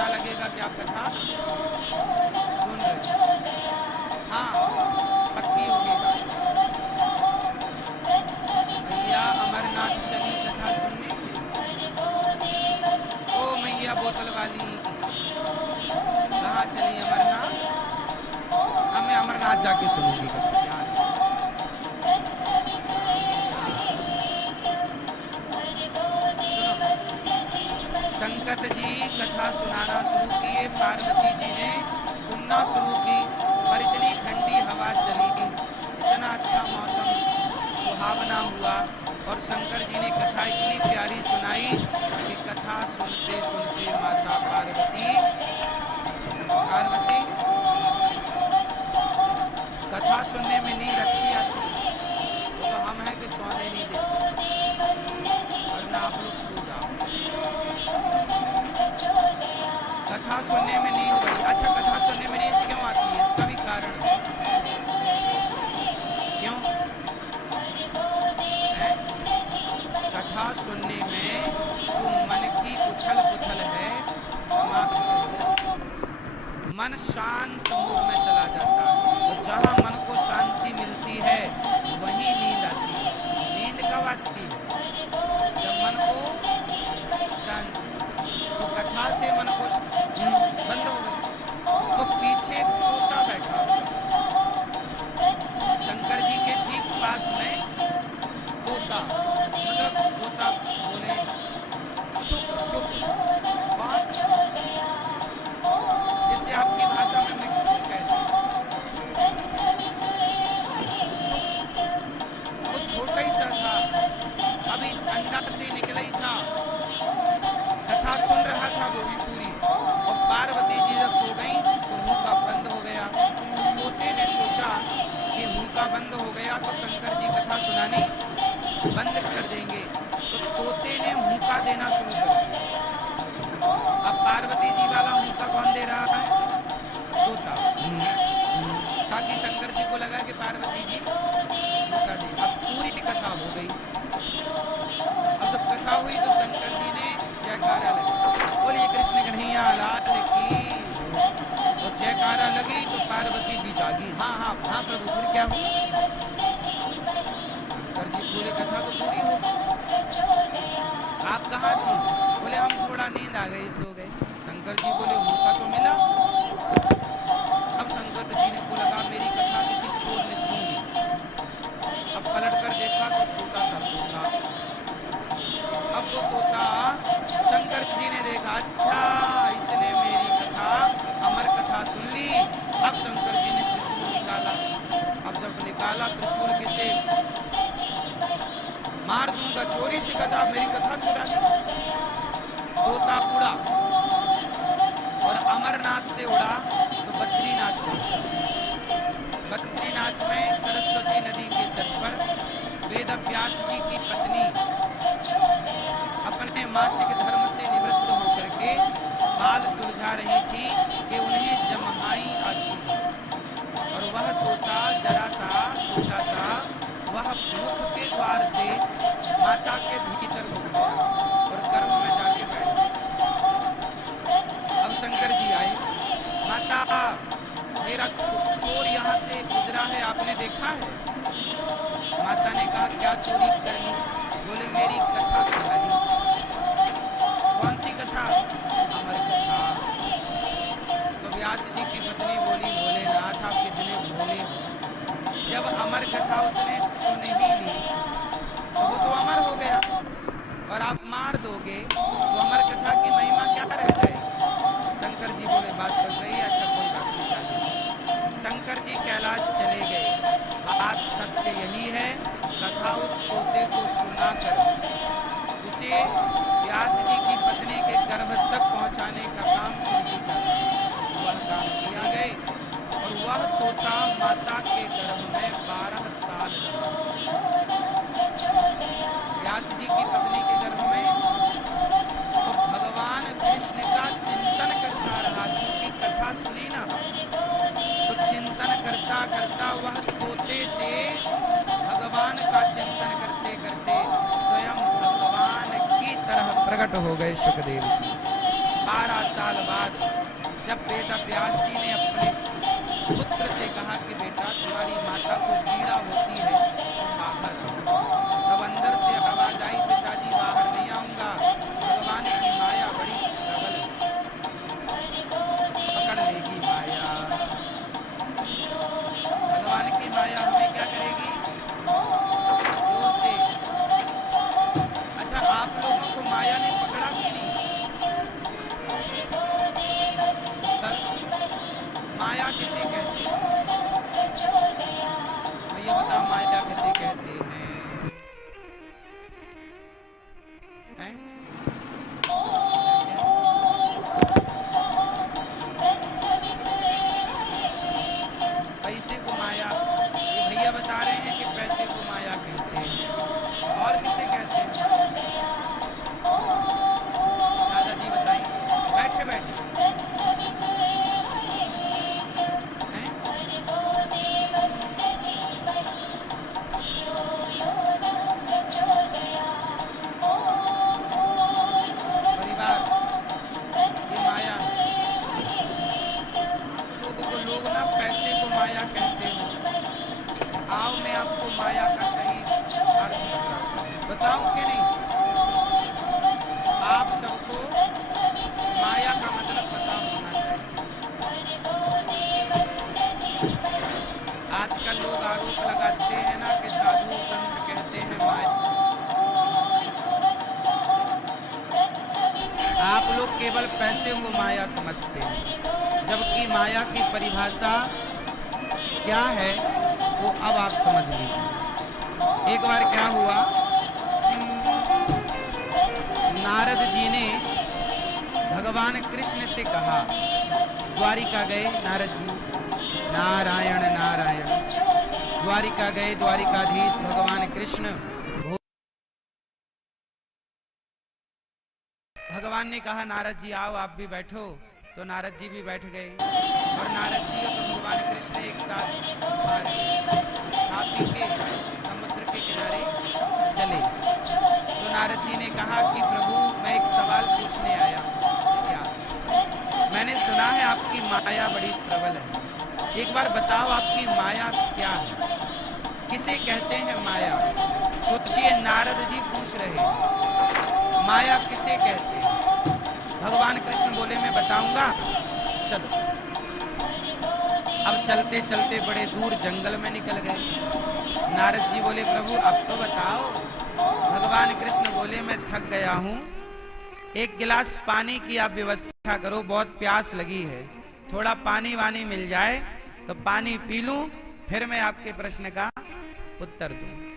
पता लगेगा कि आप कथा सुन रहे हैं। हाँ, पक्की होगी बात। मैया अमरनाथ चली कथा सुनने, ओ मैया बोतल वाली कहाँ चली अमरनाथ? अब मैं अमरनाथ जाके सुनूंगी कथा, यहाँ नहीं। सुनो, शंकर जी कथा सुनाना शुरू किए, पार्वती जी ने सुनना शुरू की, पर इतनी ठंडी हवा चली, इतना अच्छा मौसम सुहावना हुआ, और शंकर जी ने कथा इतनी प्यारी सुनाई कि कथा सुनते सुनते माता पार्वती कथा सुनने में नींद अच्छी आती है, वो तो हम हैं कि सोने नहीं देते, वरना आप लोग सो जाओ। कथा सुनने में नींद बड़ी अच्छा, कथा सुनने में नींद क्यों आती है? इसका भी कारण है। क्यों है? कथा सुनने में जो मन की उथल पुथल है समाप्त हो जाती है, मन शांत मूड में चला जाता है, तो जहाँ मन को शांति मिलती है वहीं नींद आती है। नींद कब आती है? जब मन को शांति, तो कथा से मन को बंद हो गया। तो पीछे एक तोता बैठा हुआ, शंकर जी के ठीक पास में तोता, मतलब तोता बोले शुभ शुभ बात, जिसे आपकी भाषा में मिट्टू कहते हैं। शुभ, वो छोटा ही सा था, अभी अंडा से निकला ही था, कथा सुन रहा था वो भी पूरी, और पार्वती जी जब सो गई तो मुंह का बंद हो गया। तोते ने सोचा कि मुंह का बंद हो गया तो शंकर जी कथा सुनानी बंद कर देंगे, तो तोते ने हुंका देना शुरू कर दिया। अब पार्वती जी वाला हुंका कौन दे रहा है? तोता। ताकि शंकर जी को लगा कि पार्वती जी हुंका दे। अब पूरी कथा हो गई। अब जब कथा हुई तो शंकर जी ने जयकारा लगा, बोलिए कृष्ण कन्हैया लाल की। तो जयकारा लगी तो पार्वती जी जागी। हाँ हाँ हाँ प्रभु, फिर क्या हुआ? शंकर जी बोले कथा तो पूरी हो गई, आप कहाँ थे? बोले हम थोड़ा नींद आ गई, सो गए। शंकर जी बोले मौका तो मिला। अब शंकर जी ने को लगा मेरी कथा किसी चोर ने सुन ली। अब पलट कर देखा तो छोटा सा तोता। अब वो तोता शंकर जी ने देखा, अच्छा इसने मेरी कथा अमर कथा सुन ली। अब शंकर जी ने त्रिशूल निकाला। अब जब निकाला त्रिशूल के से मार दूंगा, चोरी से कथा, मेरी कथा चुरा ली। तोता उड़ा और अमरनाथ से उड़ा तो बद्रीनाथ पहुंचा। बद्रीनाथ में सरस्वती नदी के तट पर वेद व्यास जी की पत्नी अपने मासिक धर्म से निवृत्त होकर के बाल सुलझा रही थी कि उन्हें जमहाई आती है, और वह तोता जरा सा छोटा सा वह मुख के द्वार से माता के भीतर घुस गया और गर्भ में जाके बैठ गया। अब शंकर जी आए, माता मेरा चोर यहाँ से गुजरा है, आपने देखा है? माता ने कहा क्या चोरी करनी? बोले मेरी कथा सुनाई। कौन सी कथा? अमर कथा। तो व्यास जी की पत्नी बोली, भोलेनाथ आप कितने भोले हो, जब अमर कथा उसने सुन ही ली तो वो तो अमर हो गया, और आप मार दोगे तो अमर कथा की महिमा क्या रह जाएगी? शंकर जी बोले बात तो सही है, अच्छा कोई बात नहीं, चाहिए। शंकर जी कैलाश चले गए। बात सत्य यही है, कथा उस तोते को सुनाकर उसे व्यास जी की पत्नी के गर्भ तक पहुंचाने का काम शिव जी का था। वह काम किया गए और वह तोता माता के गर्भ में 12 साल रहा। व्यास जी की पत्नी के गर्भ में तो भगवान कृष्ण का चिंतन करता रहा। चूंकि कथा सुनी ना, तो चिंतन करता करता वह तोते से भगवान का चिंतन करते करते स्वयं भगवान की तरह प्रकट हो गए सुखदेव जी। 12 साल बाद जब वेद व्यास जी ने अपने पुत्र से कहा कि बेटा तुम्हारी माता को पीड़ा होती है, तुम बाहर आओ, तब अंदर से आवाज आई, पिताजी बाहर नहीं आऊंगा, भगवान की माया बड़ी प्रबल है, पकड़ लेगी माया। भगवान की माया हमें क्या करेगी? जोर से। अच्छा, आप लोगों को माया ने पकड़ा कि नहीं? माया किसे कहते हैं? भैया बताओ, माया किसे कहते हैं? पैसे को माया, ये भैया बता रहे हैं कि पैसे को माया कहते हैं। और किसे कहते हैं? दादाजी बताएंगे, बैठे बैठे। लोग ना पैसे को माया कहते हो। आओ मैं आपको माया का सही अर्थ बताऊं कि नहीं? आप सबको माया का मतलब पता होना चाहिए। आजकल लोग आरोप लगाते हैं ना कि साधु संत कहते हैं माया। आप लोग केवल पैसे को माया समझते हैं, जबकि माया की परिभाषा क्या है वो अब आप समझ लीजिए। एक बार क्या हुआ, नारद जी ने भगवान कृष्ण से कहा, द्वारिका गए नारद जी, नारायण नारायण, द्वारिका गए, द्वारिकाधीश भगवान कृष्ण। भगवान ने कहा नारद जी आओ आप भी बैठो, तो नारद जी भी बैठ गए और नारद जी और भगवान कृष्ण एक साथ खा पी के समुद्र के किनारे चले। तो नारद जी ने कहा कि प्रभु मैं एक सवाल पूछने आया हूँ। क्या? मैंने सुना है आपकी माया बड़ी प्रबल है, एक बार बताओ आपकी माया क्या है, किसे कहते हैं माया? सोचिए, नारद जी पूछ रहे हैं माया किसे कहते हैं। भगवान कृष्ण बोले मैं बताऊंगा, चलो। अब चलते चलते बड़े दूर जंगल में निकल गए। नारद जी बोले प्रभु अब तो बताओ। भगवान कृष्ण बोले मैं थक गया हूँ, एक गिलास पानी की आप व्यवस्था करो, बहुत प्यास लगी है, थोड़ा पानी वानी मिल जाए तो पानी पी लूं, फिर मैं आपके प्रश्न का उत्तर दूं।